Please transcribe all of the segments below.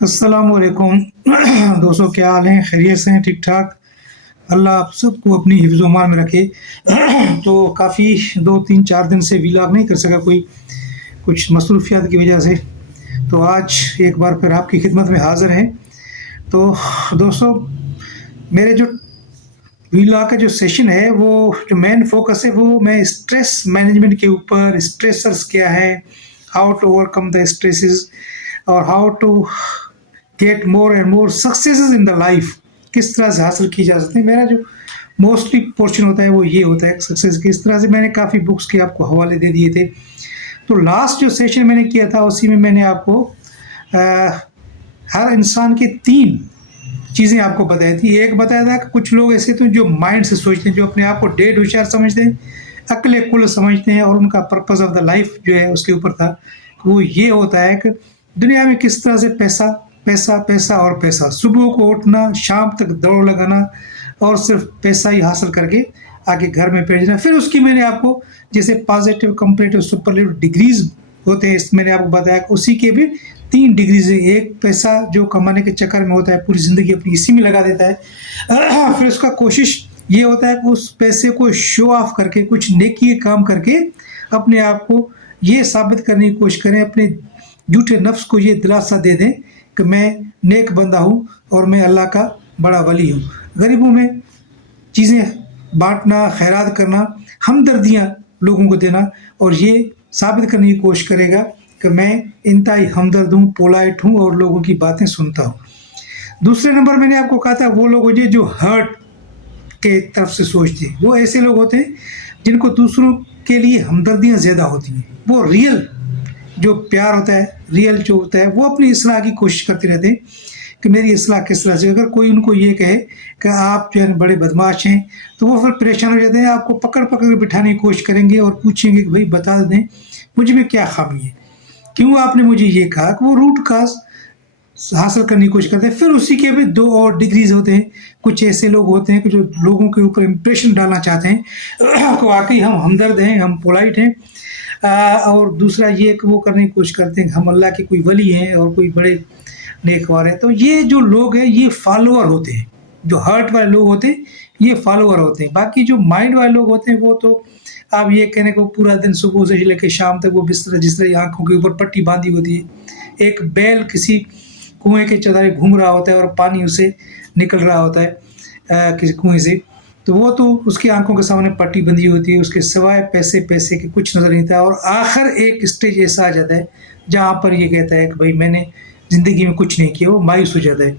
अस्सलाम वालेकुम। दोस्तों, क्या हाल हैं? खैरियत से हैं? ठीक ठाक? अल्लाह आप सबको अपनी हिफ्ज़ अमान में रखे। तो काफ़ी 2-3-4 दिन से व्लॉग नहीं कर सका, कोई कुछ मसरूफियात की वजह से। तो आज एक बार फिर आपकी खिदमत में हाज़िर हैं। तो दोस्तों, मेरे जो व्लॉग का जो सेशन है, वो जो मेन फ़ोकस है वो मैं स्ट्रेस मैनेजमेंट के ऊपर, स्ट्रेसर्स क्या है, how to overcome the stresses और how to get more and more successes in the life, किस तरह से हासिल की जा सकती है। मेरा जो मोस्टली पोर्शन होता है वो ये होता है सक्सेस की। इस तरह से मैंने काफ़ी बुक्स के आपको हवाले दे दिए थे। तो लास्ट जो सेशन मैंने किया था उसी में मैंने आपको हर इंसान के 3 चीज़ें आपको बताई थी। एक बताया था कि कुछ लोग ऐसे तो जो माइंड से सोचते हैं, जो अपने आप को डेड होशियार समझते हैं, अक्ल कुल समझते हैं, और उनका पर्पस ऑफ द लाइफ जो है उसके ऊपर था। वो ये होता है कि दुनिया में किस तरह से पैसा पैसा पैसा और पैसा, सुबह को उठना, शाम तक दौड़ लगाना और सिर्फ पैसा ही हासिल करके आगे घर में भेजना। फिर उसकी मैंने आपको जैसे पॉजिटिव, कंपैरेटिव, सुपरलेटिव डिग्रीज होते हैं, मैंने आपको बताया कि उसी के भी 3 डिग्रीज है। एक पैसा जो कमाने के चक्कर में होता है, पूरी ज़िंदगी अपनी इसी में लगा देता है। फिर उसका कोशिश ये होता है कि उस पैसे को शो ऑफ करके, कुछ नेकी काम करके अपने आप को ये साबित करने की कोशिश करें, अपने झूठे नफ्स को ये दिलासा दे दें कि मैं नेक बंदा हूँ और मैं अल्लाह का बड़ा वली हूँ। गरीबों में चीज़ें बांटना, खैरात करना, हमदर्दियाँ लोगों को देना, और ये साबित करने की कोशिश करेगा कि मैं इंतहाई हमदर्द हूँ, पोलाइट हूँ और लोगों की बातें सुनता हूँ। दूसरे नंबर मैंने आपको कहा था वो लोग होते हैं जो हर्ट के तरफ से सोचते हैं। वो ऐसे लोग होते हैं जिनको दूसरों के लिए हमदर्दियाँ ज़्यादा होती हैं। वो रियल जो प्यार होता है, रियल जो होता है, वो अपनी इस्लाह की कोशिश करते रहते हैं कि मेरी इस्लाह किस तरह से। अगर कोई उनको ये कहे कि आप जो है बड़े बदमाश हैं, तो वो फिर परेशान हो जाते हैं, आपको पकड़ पकड़ के बिठाने की कोशिश करेंगे और पूछेंगे कि भाई बता दें मुझ में क्या खामी है, क्यों आपने मुझे ये कहा। कि वो रूट काज हासिल करने की कोशिश करते हैं। फिर उसी के भी 2 और डिग्रीज होते हैं। कुछ ऐसे लोग होते हैं कि जो लोगों के ऊपर इम्प्रेशन डालना चाहते हैं कि वाकई हम हमदर्द हैं, हम पोलाइट हैं। और दूसरा ये कि वो करने की कोशिश करते हैं कि हम अल्लाह के कोई वली हैं और कोई बड़े नेकवार हैं। तो ये जो लोग हैं ये फॉलोअर होते हैं। जो हर्ट वाले लोग होते हैं ये फॉलोअर होते हैं। बाकी जो माइंड वाले लोग होते हैं वो तो आप ये कहने को पूरा दिन सुबह से लेकर शाम तक वो बिस्तर जिस तरह आँखों के ऊपर पट्टी बांधी होती है। एक बैल किसी कुएं के चौधारे घूम रहा होता है और पानी उसे निकल रहा होता है किसी कुएं से, तो वो तो उसकी आंखों के सामने पट्टी बंधी होती है, उसके सिवाय पैसे पैसे के कुछ नज़र नहीं आता। और आखिर एक स्टेज ऐसा आ जाता है जहाँ पर ये कहता है कि भाई मैंने ज़िंदगी में कुछ नहीं किया, वो मायूस हो जाता है।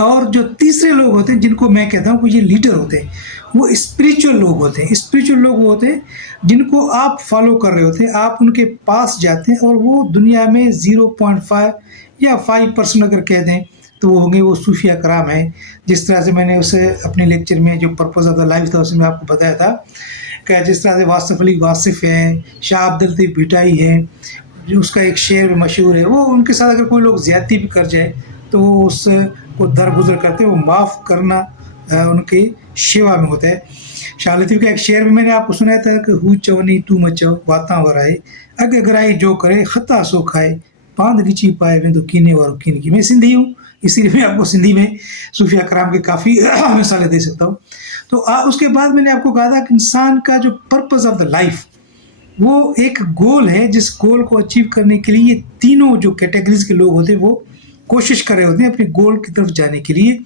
और जो तीसरे लोग होते हैं जिनको मैं कहता हूँ कि ये लीडर होते हैं, वो स्पिरिचुअल लोग होते हैं। स्पिरिचुअल लोग वो होते हैं जिनको आप फॉलो कर रहे होते हैं, आप उनके पास जाते हैं और वो दुनिया में 0.5 या 5% अगर कह दें तो वो होंगे, वो सूफिया कराम हैं। जिस तरह से मैंने उसे अपने लेक्चर में जो पर्पस ऑफ द लाइफ था उसमें आपको बताया था कि जिस तरह से वासिफ अली वासिफ है, शाह अब्दुल लतीफ़ भिटाई है, जो उसका एक शेर भी मशहूर है, वो उनके साथ अगर कोई लोग ज़्यादती भी कर जाए तो वो उसको दरगुजर करते, वो माफ़ करना उनके शेवा में होता है। शाह लतीफ़ का एक शेर भी मैंने आपको सुनाया था कि हू चवनी तू मचो बातां वराए, अग अगराई जो करे खता सो खाए, पांद गिची पाए में तो कीने वारो कीन की। मैं सिंधी हूँ, इसीलिए मैं आपको सिंधी में सूफिया कराम के काफ़ी मिसालें दे सकता हूँ। तो उसके बाद मैंने आपको कहा था कि इंसान का जो पर्पस ऑफ द लाइफ वो एक गोल है, जिस गोल को अचीव करने के लिए ये तीनों जो कैटेगरीज के लोग होते हैं वो कोशिश कर रहे होते हैं अपने गोल की तरफ जाने के लिए।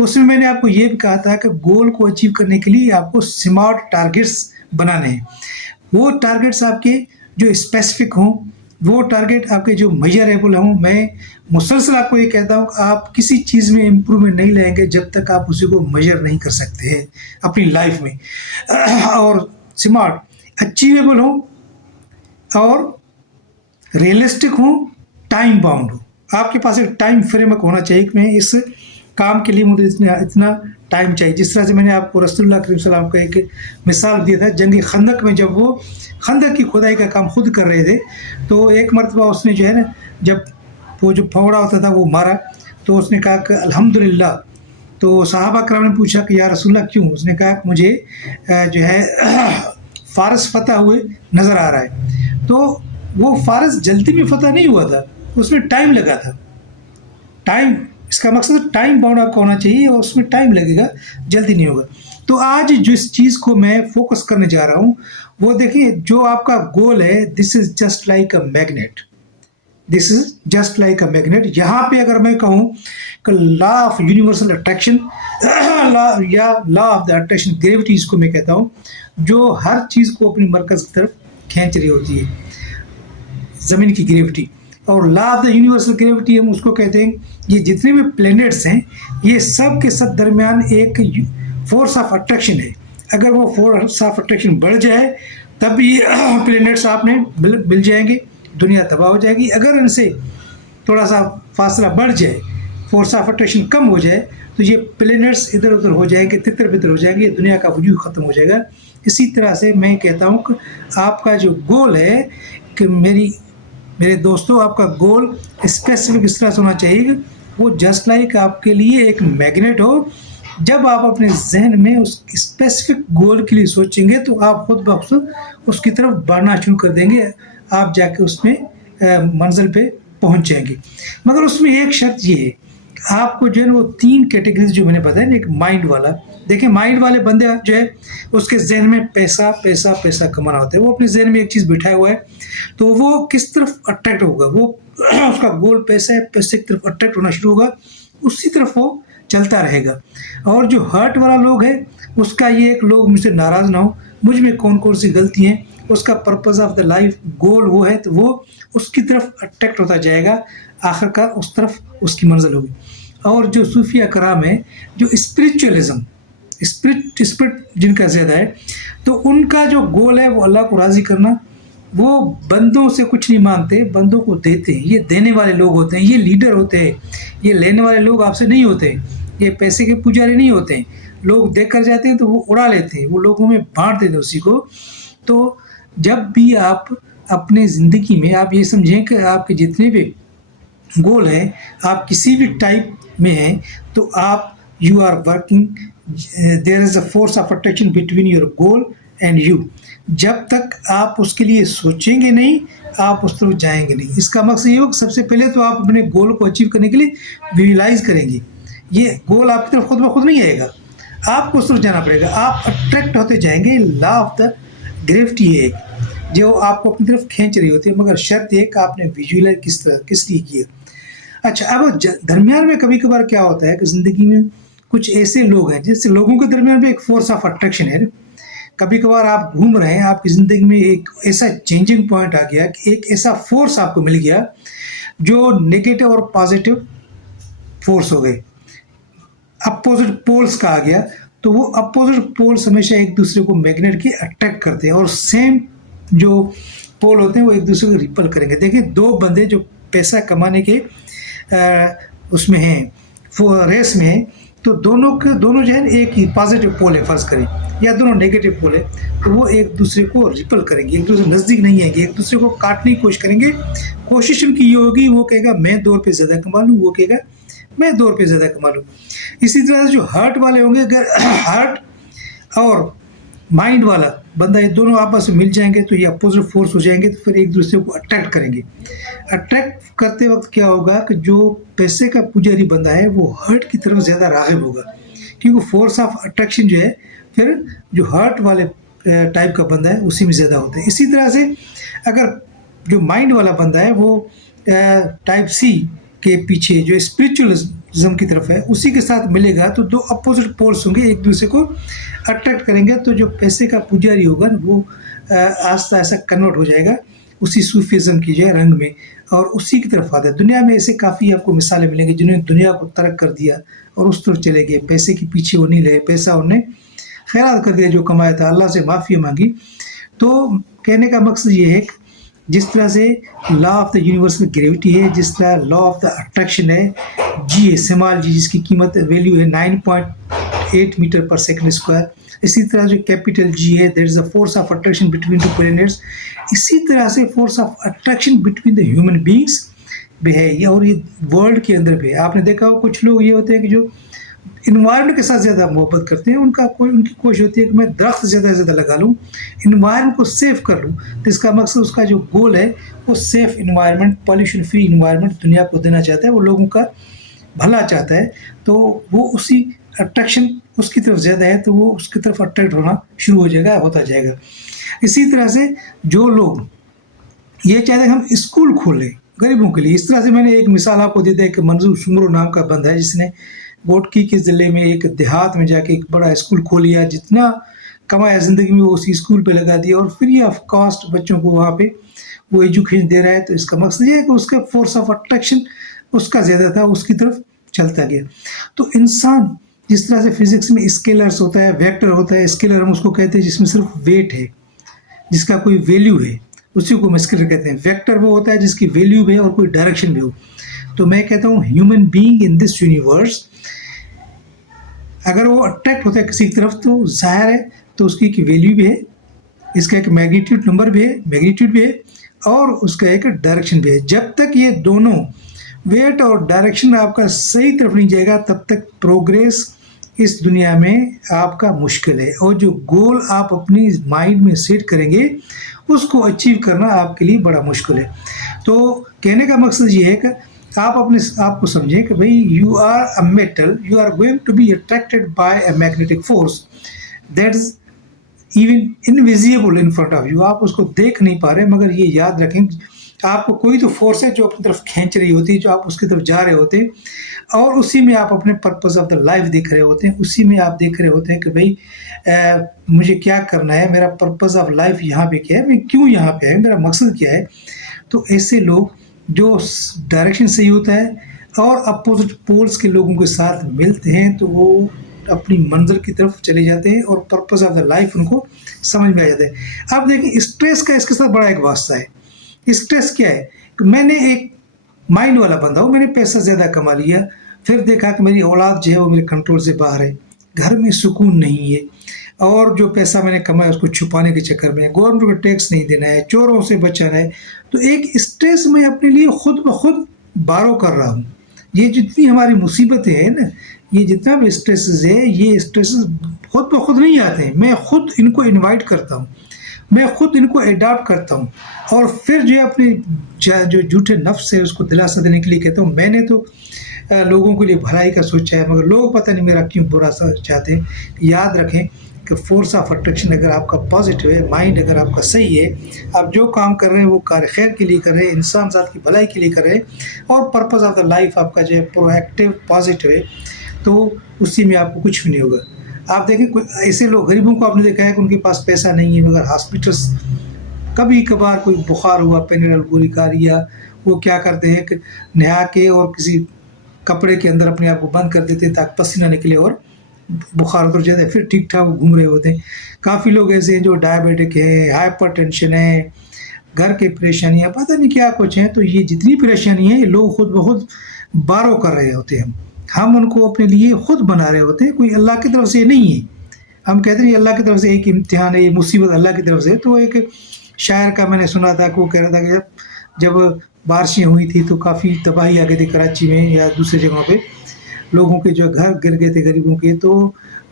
उसमें मैंने आपको ये भी कहा था कि गोल को अचीव करने के लिए आपको स्मार्ट टारगेट्स बनाने हैं। वो टारगेट्स आपके जो स्पेसिफिक हों, वो टारगेट आपके जो मेजरेबल हों। मैं मुसलसल आपको ये कहता हूँ कि आप किसी चीज़ में इम्प्रूवमेंट नहीं लाएंगे जब तक आप उसी को मेजर नहीं कर सकते हैं अपनी लाइफ में। और स्मार्ट, अचीवेबल हो और रियलिस्टिक हो, टाइम बाउंड हो। आपके पास एक टाइम फ्रेमवर्क होना चाहिए कि मैं इस काम के लिए मुझे इतना टाइम चाहिए। जिस तरह से मैंने आपको रसूलुल्लाह करीम सल्लल्लाहु अलैहि वसल्लम का एक मिसाल दिया था, जंग खंदक में जब वो खंदक की खुदाई का काम खुद कर रहे थे, तो एक मरतबा उसने जो है ना, जब वो जो फावड़ा होता था वो मारा, तो उसने कहा कि अल्हम्दुलिल्लाह। तो सहाबा कराम ने पूछा कि या रसूलल्लाह क्यों? उसने कहा कि मुझे जो है फ़ारस फतह हुए नज़र आ रहा है। तो वो फ़ारस जल्दी में फतह नहीं हुआ था, उसमें टाइम लगा था। टाइम, इसका मकसद टाइम बाउंड आपका होना चाहिए और उसमें टाइम लगेगा, जल्दी नहीं होगा। तो आज जिस चीज़ को मैं फ़ोकस करने जा रहा हूँ, वो देखिए जो आपका गोल है, this is just like a magnet, this is just like a magnet. यहाँ पे अगर मैं कहूँ कि law of universal attraction law या law of the attraction gravity इसको मैं कहता हूँ, जो हर चीज़ को अपनी मरकज़ की तरफ खींच रही होती है, ज़मीन की ग्रेविटी। और law of the universal gravity हम उसको कहते हैं, ये जितने भी प्लैनेट्स हैं ये सब के सब दरमियान एक फोर्स ऑफ अट्रैक्शन है। अगर वो फोर्स ऑफ अट्रैक्शन बढ़ जाए तब ये प्लैनेट्स आपने मिल जाएंगे, दुनिया तबाह हो जाएगी। अगर इनसे थोड़ा सा फासला बढ़ जाए, फोर्स ऑफ अट्रैक्शन कम हो जाए, तो ये प्लैनेट्स इधर उधर हो जाएंगे, तितर बितर हो जाएंगे, दुनिया का वजूद ख़त्म हो जाएगा। इसी तरह से मैं कहता हूँ कि आपका जो गोल है कि मेरे दोस्तों, आपका गोल स्पेसिफिक इस तरह से होना चाहिए कि वो जस्ट लाइक आपके लिए एक मैग्नेट हो। जब आप अपने जहन में उस स्पेसिफिक गोल के लिए सोचेंगे तो आप खुद ब खुद उसकी तरफ बढ़ना शुरू कर देंगे, आप जाके उसमें मंजिल पे पहुंच जाएंगे। मगर उसमें एक शर्त ये है, आपको जो है वो 3 कैटेगरीज जो मैंने बताया ना, एक माइंड वाला, देखिए माइंड वाले बंदे जो है उसके जहन में पैसा पैसा पैसा कमाना होता है, वो अपने जहन में एक चीज़ बिठाया हुआ है, तो वो किस तरफ अट्रैक्ट होगा, वो उसका गोल पैसा है, पैसे की तरफ अट्रैक्ट होना शुरू होगा, उसी तरफ वो चलता रहेगा। और जो हर्ट वाला लोग है उसका ये एक, लोग मुझसे नाराज़ ना हो, मुझ में कौन कौन सी गलती हैं, उसका purpose of the life goal वो है, तो वो उसकी तरफ अट्रैक्ट होता जाएगा, आखिरकार उस तरफ उसकी मंजिल होगी। और जो सूफिया कराम है, जो स्पिरिचुअलिज्म, स्पिरिट जिनका ज़्यादा है, तो उनका जो गोल है वो अल्लाह को राज़ी करना। वो बंदों से कुछ नहीं मांगते, बंदों को देते हैं। ये देने वाले लोग होते हैं, ये लीडर होते हैं। ये लेने वाले लोग आपसे नहीं होते, ये पैसे के पुजारी नहीं होते हैं। लोग देख कर जाते हैं तो वो उड़ा लेते हैं, वो लोगों में बांट देते हैं उसी को। तो जब भी आप अपने ज़िंदगी में आप ये समझें कि आपके जितने भी गोल हैं, आप किसी भी टाइप में हैं, तो आप you are working, there is a force of attraction between your goal and you. जब तक आप उसके लिए सोचेंगे नहीं, आप उस तरफ जाएंगे नहीं। इसका मकसद ये हो कि सबसे पहले तो आप अपने गोल को अचीव करने के लिए विजुलाइज करेंगे। ये गोल आपकी तरफ खुद ब खुद नहीं आएगा, आपको उस तरफ जाना पड़ेगा, आप अट्रैक्ट होते जाएंगे। लॉ ऑफ द ग्रेविटी है एक, जो आपको अपनी तरफ खींच रही होती है, मगर शर्त है कि आपने विजुअलाइज किस लिए किया। अच्छा, अब दरमियान में कभी कभार क्या होता है कि ज़िंदगी में कुछ ऐसे लोग हैं, जैसे लोगों के दरमियान भी एक फोर्स ऑफ अट्रैक्शन है। कभी कभार आप घूम रहे हैं, आपकी ज़िंदगी में एक ऐसा चेंजिंग पॉइंट आ गया कि एक ऐसा फोर्स आपको मिल गया जो नेगेटिव और पॉजिटिव फोर्स हो गए, अपोजिट पोल्स का आ गया। तो वो अपोजिट पोल्स हमेशा एक दूसरे को मैग्नेट की अट्रैक्ट करते हैं, और सेम जो पोल होते हैं वो एक दूसरे को रिपल करेंगे। देखिए, 2 बंदे जो पैसा कमाने के उसमें हैं, रेस में हैं, तो दोनों जो है एक ही पॉजिटिव पोल है फ़र्ज़ करें, या दोनों नेगेटिव पोल है, तो वो एक दूसरे को रिपल करेंगे, एक दूसरे नज़दीक नहीं आएंगे, एक दूसरे को काटने की कोशिश करेंगे। कोशिश उनकी ये होगी, वो कहेगा मैं 2 रुपये ज़्यादा कमा लूँ, वो कहेगा मैं 2 रुपये ज़्यादा कमा लूँ। इसी तरह से जो हर्ट वाले होंगे, अगर हर्ट और माइंड वाला बंदा, ये दोनों आपस में मिल जाएंगे तो ये अपोजिट फोर्स हो जाएंगे, तो फिर एक दूसरे को अट्रैक्ट करेंगे। अट्रैक्ट करते वक्त क्या होगा कि जो पैसे का पुजारी बंदा है वो हर्ट की तरफ ज़्यादा राग़िब होगा, क्योंकि फोर्स ऑफ अट्रैक्शन जो है फिर जो हर्ट वाले टाइप का बंदा है उसी में ज़्यादा होता है। इसी तरह से अगर जो माइंड वाला बंदा है वो टाइप सी के पीछे जो स्पिरिचुअलिज्म की तरफ है उसी के साथ मिलेगा, तो 2 अपोजिट पोल्स होंगे, एक दूसरे को अट्रैक्ट करेंगे। तो जो पैसे का पुजारी होगा ना, वो आस्ता ऐसा कन्वर्ट हो जाएगा उसी सूफीज़म की जो है रंग में, और उसी की तरफ आता है। दुनिया में ऐसे काफ़ी आपको मिसालें मिलेंगी जिन्होंने दुनिया को तर्क कर दिया और उस तरफ चले गए, पैसे के पीछे वो नहीं रहे, पैसा उन्हें खैरात कर दिया जो कमाया था, अल्लाह से माफ़ी मांगी। तो कहने का मकसद ये है कि जिस तरह से law of the universal gravity है, जिस तरह लॉ ऑफ द अट्रैक्शन है, जी है स्मॉल जी, जिसकी कीमत वैल्यू है 9.8 मीटर पर सेकंड स्क्वायर, इसी तरह जो कैपिटल जी है, there is a force of attraction between 2 planets. इसी तरह से force of attraction between the human beings भी है, ये और ये वर्ल्ड के अंदर भी है। आपने देखा हो कुछ लोग ये होते हैं कि जो इन्वायरमेंट के साथ ज़्यादा मोहब्बत करते हैं, उनकी कोशिश होती है कि मैं दरख्त ज़्यादा से ज़्यादा लगा लूँ, इन्वायरमेंट को सेफ़ कर लूँ। तो इसका मकसद, उसका जो गोल है वो safe environment, pollution free environment दुनिया को देना चाहता है। वो लोगों का بھلا چاہتا ہے تو وہ اسی اٹریکشن اس کی طرف زیادہ ہے تو وہ اس کی طرف اٹریکٹ ہونا شروع ہو جائے گا، ہوتا جائے گا۔ اسی طرح سے جو لوگ یہ چاہتے ہیں کہ ہم اسکول کھولیں غریبوں کے لیے، اس طرح سے میں نے ایک مثال آپ کو دے دی کہ منظور سمرو نام کا بندہ ہے جس نے گوٹکی کے ضلع میں ایک دیہات میں جا کے ایک بڑا اسکول کھول لیا، جتنا کمایا زندگی میں وہ اسی اسکول پہ لگا دیا اور فری آف کاسٹ بچوں کو وہاں پہ وہ ایجوکیشن دے رہا ہے۔ تو اس کا مقصد یہ ہے کہ اس کا فورس آف اٹریکشن اس کا زیادہ تھا، اس کی طرف چلتا گیا۔ تو انسان جس طرح سے فزکس میں اسکیلرس ہوتا ہے، ویکٹر ہوتا ہے، اسکیلر ہم اس کو کہتے ہیں جس میں صرف ویٹ ہے، جس کا کوئی ویلیو ہے، اسی کو ہم اسکیلر کہتے ہیں۔ ویکٹر وہ ہوتا ہے جس کی ویلیو بھی ہے اور کوئی ڈائریکشن بھی ہو۔ تو میں کہتا ہوں human being in this universe اگر وہ اٹریکٹ ہوتا ہے کسی کی طرف تو ظاہر ہے تو اس کی ایک ویلیو بھی ہے، اس کا ایک میگنیٹیوڈ نمبر بھی ہے، میگنیٹیوڈ بھی ہے، اور اس کا ایک ڈائریکشن بھی ہے۔ جب تک یہ دونوں ویٹ اور ڈائریکشن آپ کا صحیح طرف نہیں جائے گا تب تک پروگریس اس دنیا میں آپ کا مشکل ہے، اور جو گول آپ اپنی مائنڈ میں سیٹ کریں گے اس کو اچیو کرنا آپ کے لیے بڑا مشکل ہے۔ تو کہنے کا مقصد یہ ہے کہ آپ اپنے آپ کو سمجھیں کہ بھئی you are a metal, you are going to be attracted by a magnetic force that is even invisible in front of you. آپ اس کو دیکھ نہیں پا رہے، مگر یہ یاد رکھیں آپ کو کوئی تو فورس ہے جو اپنی طرف کھینچ رہی ہوتی ہے، جو آپ اس کی طرف جا رہے ہوتے ہیں، اور اسی میں آپ اپنے پرپز آف دا لائف دیکھ رہے ہوتے ہیں، اسی میں آپ دیکھ رہے ہوتے ہیں کہ بھئی مجھے کیا کرنا ہے، میرا پرپز آف لائف یہاں پہ کیا ہے، میں کیوں یہاں پہ آیا، میرا مقصد کیا ہے۔ تو ایسے لوگ جو ڈائریکشن صحیح ہوتا ہے اور اپوزٹ پولز کے لوگوں کے ساتھ ملتے ہیں تو وہ اپنی منزل کی طرف چلے جاتے ہیں اور پرپز آف دا لائف ان کو سمجھ میں آ جاتا ہے۔ اب دیکھیں اسٹریس کا اس کے ساتھ بڑا ایک واسطہ ہے۔ اسٹریس کیا ہے کہ میں نے ایک مائنڈ والا بندہ ہوں، میں نے پیسہ زیادہ کما لیا، پھر دیکھا کہ میری اولاد جو ہے وہ میرے کنٹرول سے باہر ہے، گھر میں سکون نہیں ہے، اور جو پیسہ میں نے کمایا اس کو چھپانے کے چکر میں گورنمنٹ کو ٹیکس نہیں دینا ہے، چوروں سے بچانا ہے، تو ایک اسٹریس میں اپنے لیے خود بخود بارو کر رہا ہوں۔ یہ جتنی ہماری مصیبتیں ہیں نا، یہ جتنا بھی اسٹریسز ہے، یہ اسٹریسز خود بخود نہیں آتے ہیں، میں خود ان کو انوائٹ کرتا ہوں، میں خود ان کو اڈاپٹ کرتا ہوں، اور پھر جو اپنے جو جھوٹے نفس ہے اس کو دلاسا دینے کے لیے کہتا ہوں میں نے تو لوگوں کے لیے بھلائی کا سوچا ہے، مگر لوگ پتہ نہیں میرا کیوں برا سا چاہتے ہیں۔ یاد رکھیں کہ فورس آف اٹریکشن اگر آپ کا پازیٹیو ہے، مائنڈ اگر آپ کا صحیح ہے، آپ جو کام کر رہے ہیں وہ کار خیر کے لیے کر رہے ہیں، انسان ذات کی بھلائی کے لیے کر رہے ہیں، اور پرپز آف دا لائف آپ کا جو ہے پرو ایکٹیو پازیٹیو ہے، تو اسی میں آپ کو کچھ بھی نہیں ہوگا۔ آپ دیکھیں کوئی ایسے لوگ غریبوں کو آپ نے دیکھا ہے کہ ان کے پاس پیسہ نہیں ہے، مگر ہاسپٹلس کبھی کبھار کوئی بخار ہوا پینیڈل گولی کاریا وہ کیا کرتے ہیں کہ نہا کے اور کسی کپڑے کے اندر اپنے آپ کو بند کر دیتے ہیں تاکہ پسینہ نکلے اور بخار اتر جاتا ہے، پھر ٹھیک ٹھاک وہ گھوم رہے ہوتے ہیں۔ کافی لوگ ایسے ہیں جو ڈائبیٹک ہے، ہائپر ٹینشن ہے، گھر کے پریشانیاں پتہ نہیں کیا کچھ ہیں، تو یہ جتنی پریشانی ہیں یہ لوگ خود بخود بارو کر رہے ہوتے ہیں، ہم ان کو اپنے لیے خود بنا رہے ہوتے ہیں، کوئی اللہ کی طرف سے نہیں ہے۔ ہم کہتے ہیں یہ اللہ کی طرف سے ایک امتحان ہے، یہ مصیبت اللہ کی طرف سے ہے۔ تو ایک شاعر کا میں نے سنا تھا کہ وہ کہہ رہا تھا کہ جب بارشیں ہوئی تھی تو کافی تباہی آ گئی تھی کراچی میں یا دوسری جگہوں پہ، لوگوں کے جو گھر گر گئے تھے غریبوں کے، تو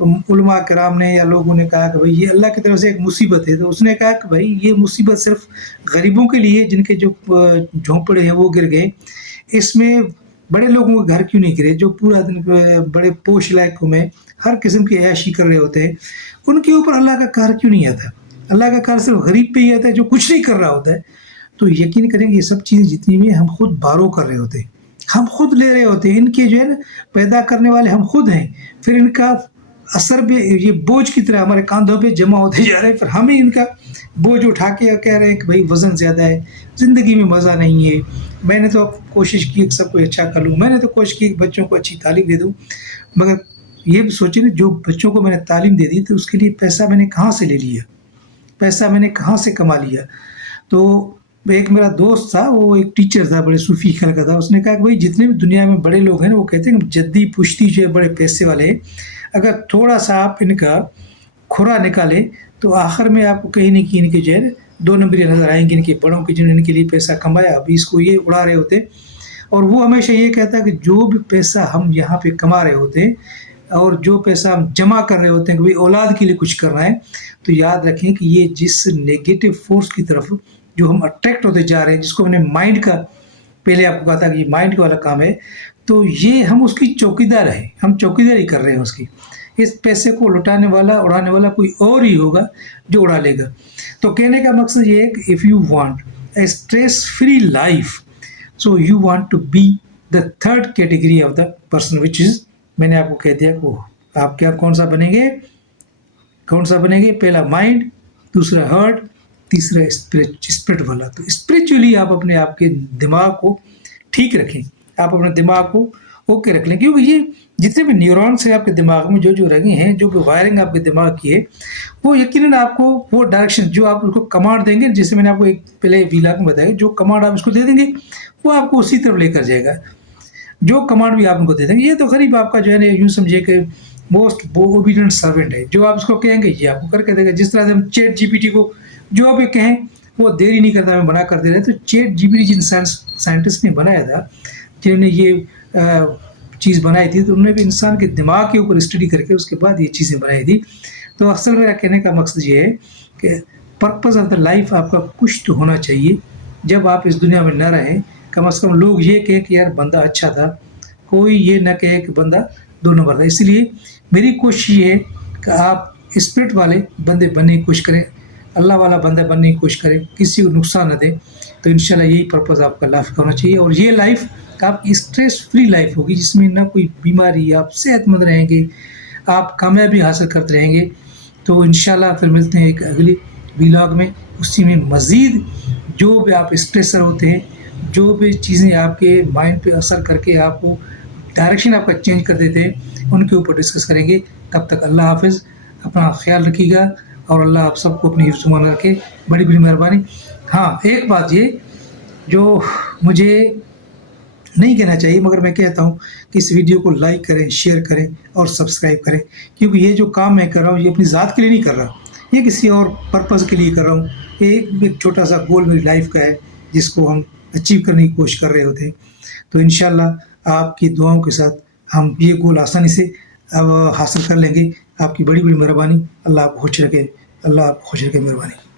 علماء کرام نے یا لوگوں نے کہا کہ بھائی یہ اللہ کی طرف سے ایک مصیبت ہے، تو اس نے کہا کہ بھائی یہ مصیبت صرف غریبوں کے لیے جن کے جو جھونپڑے ہیں وہ گر گئے، اس میں بڑے لوگوں کے گھر کیوں نہیں گرے جو پورا دن بڑے پوش علاقوں میں ہر قسم کی عیاشی کر رہے ہوتے ہیں، ان کے اوپر اللہ کا قہر کیوں نہیں آتا؟ اللہ کا قہر صرف غریب پہ ہی آتا ہے جو کچھ نہیں کر رہا ہوتا ہے۔ تو یقین کریں کہ یہ سب چیزیں جتنی بھی ہیں ہم خود بارو کر رہے ہوتے ہیں، ہم خود لے رہے ہوتے ہیں، ان کے جو ہے نا پیدا کرنے والے ہم خود ہیں، پھر ان کا اثر بھی یہ بوجھ کی طرح ہمارے کاندھوں پہ جمع ہوتے جا رہے ہیں، پھر ہمیں ان کا بوجھ اٹھا کے کہہ رہے ہیں کہ بھائی وزن زیادہ ہے، زندگی میں مزہ نہیں ہے، میں نے تو کوشش کی کہ سب کو اچھا کر لوں، میں نے تو کوشش کی کہ بچوں کو اچھی تعلیم دے دوں، مگر یہ بھی سوچیں نا جو بچوں کو میں نے تعلیم دے دی تو اس کے لیے پیسہ میں نے کہاں سے لے لیا، پیسہ میں نے کہاں سے کما لیا؟ تو ایک میرا دوست تھا، وہ ایک ٹیچر تھا، بڑے صوفی خیال کا تھا، اس نے کہا کہ بھائی جتنے بھی دنیا میں بڑے لوگ ہیں نا وہ کہتے ہیں کہ جدی پشتی جو ہے بڑے پیسے والے ہیں، اگر تھوڑا سا آپ ان کا کھرا نکالیں تو آخر میں آپ کو کہیں نہ کہیں ان کے جو ہے 2 نمبر نظر آئیں گے ان کے بڑوں کے، جنہوں نے ان کے لیے پیسہ کمایا، ابھی اس کو یہ اڑا رہے ہوتے۔ اور وہ ہمیشہ یہ کہتا ہے کہ جو بھی پیسہ ہم یہاں پہ کما رہے ہوتے ہیں اور جو پیسہ ہم جمع کر رہے ہوتے ہیں کہ بھائی اولاد کے لیے کچھ کرنا ہے، تو یاد رکھیں کہ یہ جس نیگیٹو فورس کی طرف جو ہم اٹریکٹ ہوتے جا رہے ہیں، جس کو میں نے مائنڈ کا پہلے آپ کو کہا تھا کہ یہ مائنڈ کا والا کام ہے، تو یہ ہم اس کی چوکیدار ہیں، ہم چوکیداری کر رہے ہیں اس کی. اس پیسے کو لٹانے والا اڑانے والا کوئی اور ہی ہوگا جو اڑا لے گا. تو کہنے کا مقصد یہ ہے کہ if you want a stress free life so you want to be the third category of the person which is, میں نے آپ کو کہہ دیا کہ آپ کیا کون سا بنیں گے، کون سا بنیں گے؟ پہلا مائنڈ، دوسرا ہارٹ، تیسرا اسپرٹ والا. تو اسپرچولی آپ اپنے آپ کے دماغ کو ٹھیک رکھیں، آپ اپنے دماغ کو اوکے رکھ لیں، کیونکہ یہ جتنے بھی نیورونس ہیں آپ کے دماغ میں جو رگیں ہیں، جو بھی وائرنگ آپ کے دماغ کی ہے، وہ یقیناً آپ کو وہ ڈائریکشن جو آپ اس کو کمانڈ دیں گے، جیسے میں نے آپ کو ایک پہلے ویلاگ میں بتایا، جو کمانڈ آپ اس کو دے دیں گے وہ آپ کو اسی طرف لے کر جائے گا. جو کمانڈ بھی آپ ان کو دے دیں گے، یہ تو غریب آپ کا جو ہے نا یوں سمجھے کہ موسٹ اوبیڈینٹ سروینٹ ہے، جو آپ اس کو کہیں گے یہ آپ کو کر کے دے گا. جس طرح سے ہم چیٹ جی پی ٹی کو جو آپ کہیں وہ دیر ہی نہیں کرتا، ہمیں بنا کر دے رہے. تو چیٹ جی پی ٹی جن سائنٹسٹ نے بنایا تھا، جنہوں نے یہ چیز بنائی تھی، تو انہوں نے بھی انسان کے دماغ کے اوپر اسٹڈی کر کے اس کے بعد یہ چیزیں بنائی تھی. تو اکثر میرا کہنے کا مقصد یہ ہے کہ پرپز آف دا لائف آپ کا کچھ تو ہونا چاہیے. جب آپ اس دنیا میں نہ رہیں، کم از کم لوگ یہ کہیں کہ یار بندہ اچھا تھا، کوئی یہ نہ کہے کہ بندہ 2 نمبر تھا. اس لیے میری کوشش یہ ہے کہ آپ اسپرٹ والے بندے بننے کی کوشش کریں، اللہ والا بندہ بننے کی کوشش کریں، کسی کو نقصان نہ دیں. تو انشاءاللہ یہی پرپز آپ کا لائف کا ہونا چاہیے. اور یہ لائف آپ کی اسٹریس فری لائف ہوگی، جس میں نہ کوئی بیماری، آپ صحت مند رہیں گے، آپ کامیابی حاصل کرتے رہیں گے. تو انشاءاللہ پھر ملتے ہیں ایک اگلی ویلاگ میں، اسی میں مزید جو بھی آپ اسٹریسر ہوتے ہیں، جو بھی چیزیں آپ کے مائنڈ پہ اثر کر کے آپ کو ڈائریکشن آپ کا چینج کر دیتے ہیں، ان کے اوپر ڈسکس کریں گے. تب تک اللہ حافظ، اپنا خیال رکھیے گا، اور اللہ آپ سب کو اپنی حفظ مان رکھے. بڑی بڑی مہربانی. ہاں، ایک بات یہ جو مجھے نہیں کہنا چاہیے مگر میں کہتا ہوں کہ اس ویڈیو کو لائک کریں، شیئر کریں اور سبسکرائب کریں، کیونکہ یہ جو کام میں کر رہا ہوں یہ اپنی ذات کے لیے نہیں کر رہا، یہ کسی اور پرپز کے لیے کر رہا ہوں. ایک چھوٹا سا گول میری لائف کا ہے جس کو ہم اچیو کرنے کی کوشش کر رہے ہوتے ہیں. تو انشاءاللہ آپ کی دعاؤں کے ساتھ ہم یہ گول آسانی سے اب حاصل کر لیں گے. آپ کی بڑی بڑی مہربانی. اللہ آپ کو خوش رکھے، اللہ آپ کو خوش رکھے. مہربانی.